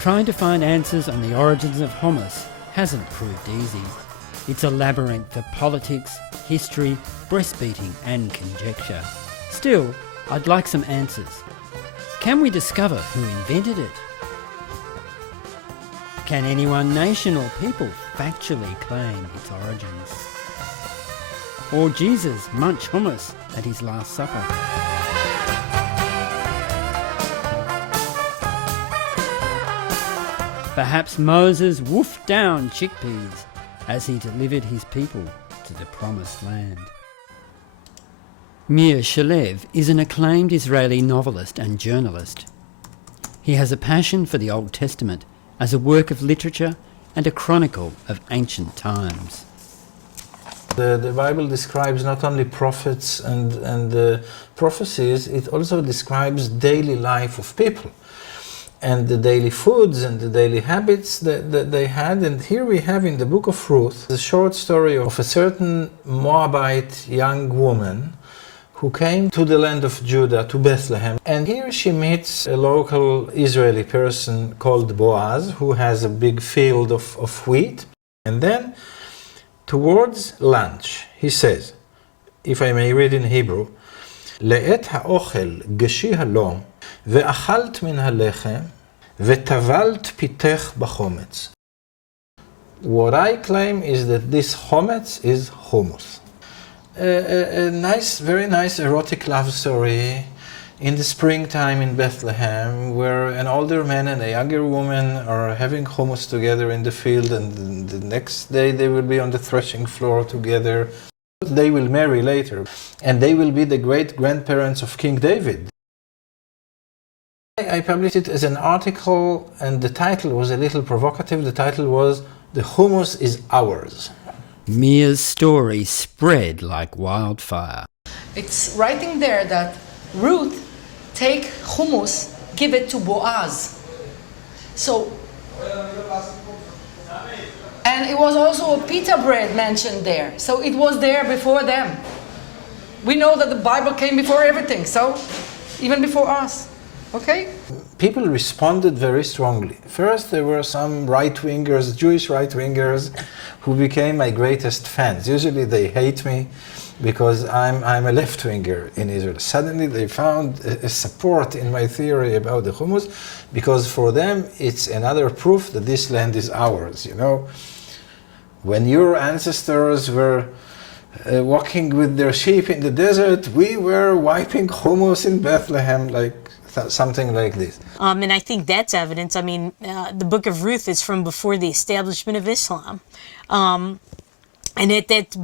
Trying to find answers on the origins of hummus hasn't proved easy. It's a labyrinth of politics, history, breastfeeding and conjecture. Still, I'd like some answers. Can we discover who invented it? Can any one nation or people factually claim its origins? Or Jesus munch hummus at his Last Supper? Perhaps Moses woofed down chickpeas as he delivered his people to the Promised Land. Meir Shalev is an acclaimed Israeli novelist and journalist. He has a passion for the Old Testament as a work of literature and a chronicle of ancient times. The Bible describes not only prophets and prophecies, it also describes daily life of people and the daily foods and the daily habits that they had. And here we have in the book of Ruth the short story of a certain Moabite young woman who came to the land of Judah, to Bethlehem. And here she meets a local Israeli person called Boaz, who has a big field of wheat. And then, towards lunch, he says, if I may read in Hebrew, לעת האוכל גשי הלום, ואכלת מן הלחם, וטבלת פיתך בחומץ. What I claim is that this chometz is hummus. A nice, very nice erotic love story in the springtime in Bethlehem, where an older man and a younger woman are having hummus together in the field, and the next day they will be on the threshing floor together. They will marry later, and they will be the great-grandparents of King David. I published it as an article, and the title was a little provocative. The title was, "The Hummus is Ours." Meir's story spread like wildfire. It's writing there that Ruth take hummus, give it to Boaz. So, and it was also a pita bread mentioned there. So it was there before them. We know that the Bible came before everything, so even before us. Okay? People responded very strongly. First, there were some right-wingers, Jewish right-wingers, who became my greatest fans. Usually they hate me because I'm a left-winger in Israel. Suddenly they found a support in my theory about the hummus, because for them it's another proof that this land is ours, you know. When your ancestors were walking with their sheep in the desert, we were wiping hummus in Bethlehem, like something like this. And I think that's evidence. I mean, the book of Ruth is from before the establishment of Islam. And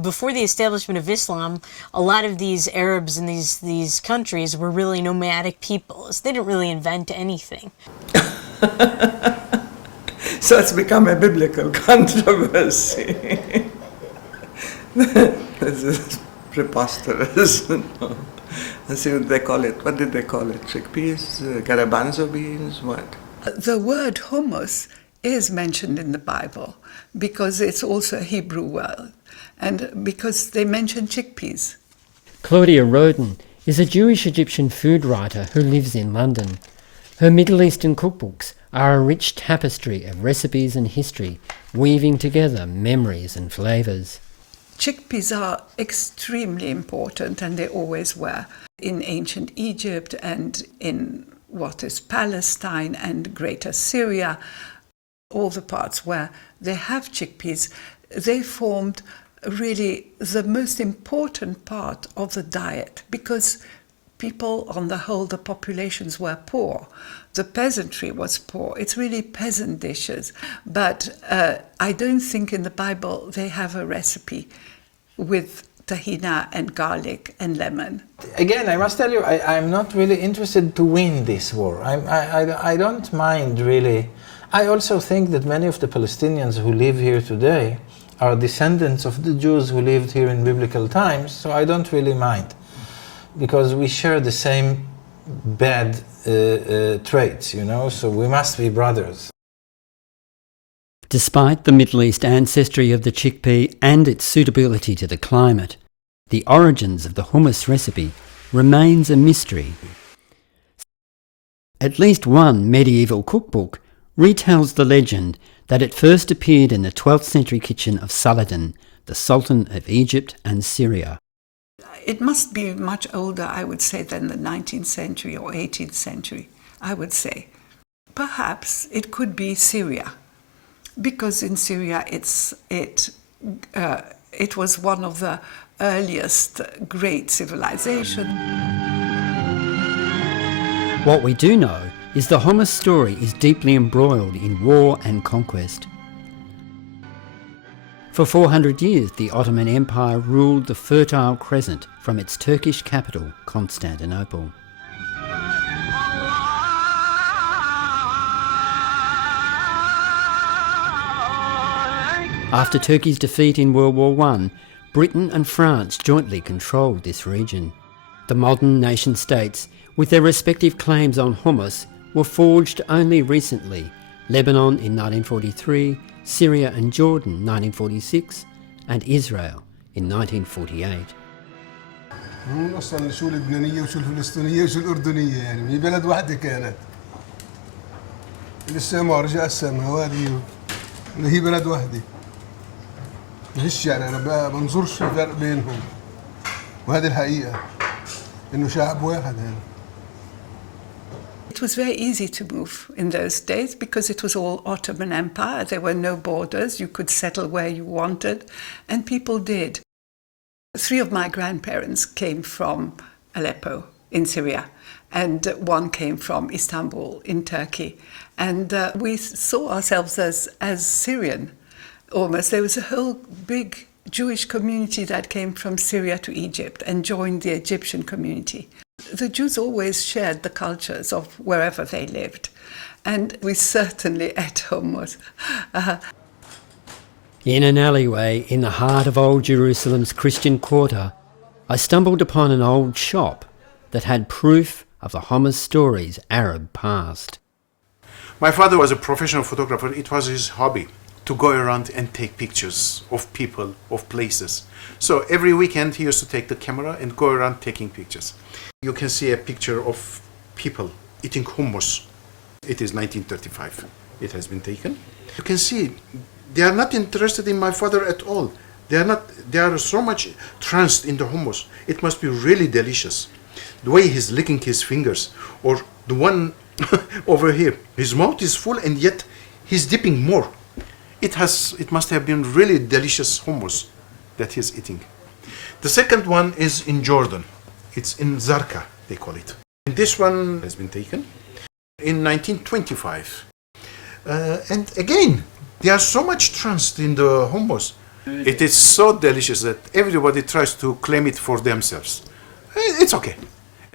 before the establishment of Islam, a lot of these Arabs in these countries were really nomadic peoples. They didn't really invent anything. So it's become a biblical controversy. This is preposterous. Let's see what they call it. What did they call it? Chickpeas? Garbanzo beans? What? The word hummus is mentioned in the Bible because it's also a Hebrew word and because they mention chickpeas. Claudia Roden is a Jewish Egyptian food writer who lives in London. Her Middle Eastern cookbooks are a rich tapestry of recipes and history, weaving together memories and flavours. Chickpeas are extremely important, and they always were, in ancient Egypt and in what is Palestine and Greater Syria. All the parts where they have chickpeas, they formed really the most important part of the diet, because people, on the whole, the populations were poor. The peasantry was poor. It's really peasant dishes. But I don't think in the Bible they have a recipe with tahina and garlic and lemon. Again, I must tell you, I'm not really interested to win this war. I don't mind, really. I also think that many of the Palestinians who live here today are descendants of the Jews who lived here in biblical times, so I don't really mind, because we share the same bad traits, you know, so we must be brothers. Despite the Middle East ancestry of the chickpea and its suitability to the climate, the origins of the hummus recipe remains a mystery. At least one medieval cookbook retells the legend that it first appeared in the 12th century kitchen of Saladin, the Sultan of Egypt and Syria. It must be much older, I would say, than the 19th century or 18th century, I would say. Perhaps it could be Syria, because in Syria it was one of the earliest great civilizations. What we do know is the hummus story is deeply embroiled in war and conquest. For 400 years, the Ottoman Empire ruled the Fertile Crescent from its Turkish capital, Constantinople. After Turkey's defeat in World War I, Britain and France jointly controlled this region. The modern nation-states, with their respective claims on hummus, were forged only recently. Lebanon in 1943, Syria and Jordan 1946, and Israel in 1948. أصلاً شو اللبنانية وشو الفلسطينية وشو الأردنية يعني هي بلد واحدة كانت. الاستعمار جاء قسمها وهذه هي بلد واحدة. مش يعني أنا بنظرش الفرق بينهم. وهذه الحقيقة إنه شعب واحد هنا. It was very easy to move in those days because it was all Ottoman Empire. There were no borders. You could settle where you wanted, and people did. 3 of my grandparents came from Aleppo in Syria, and 1 came from Istanbul in Turkey. And we saw ourselves as Syrian, almost. There was a whole big Jewish community that came from Syria to Egypt and joined the Egyptian community. The Jews always shared the cultures of wherever they lived, and we certainly ate hummus. In an alleyway in the heart of old Jerusalem's Christian quarter, I stumbled upon an old shop that had proof of the hummus story's Arab past. My father was a professional photographer. It was his hobby to go around and take pictures of people, of places. So every weekend he used to take the camera and go around taking pictures. You can see a picture of people eating hummus. It is 1935. It has been taken. You can see they are not interested in my father at all. They are so much tranced in the hummus. It must be really delicious. The way he's licking his fingers, or the one over here. His mouth is full and yet he's dipping more. It must have been really delicious hummus that he's eating. The second one is in Jordan. It's in Zarqa, they call it. And this one has been taken in 1925. And again, they are so much tranced in the hummus. It is so delicious that everybody tries to claim it for themselves. It's okay.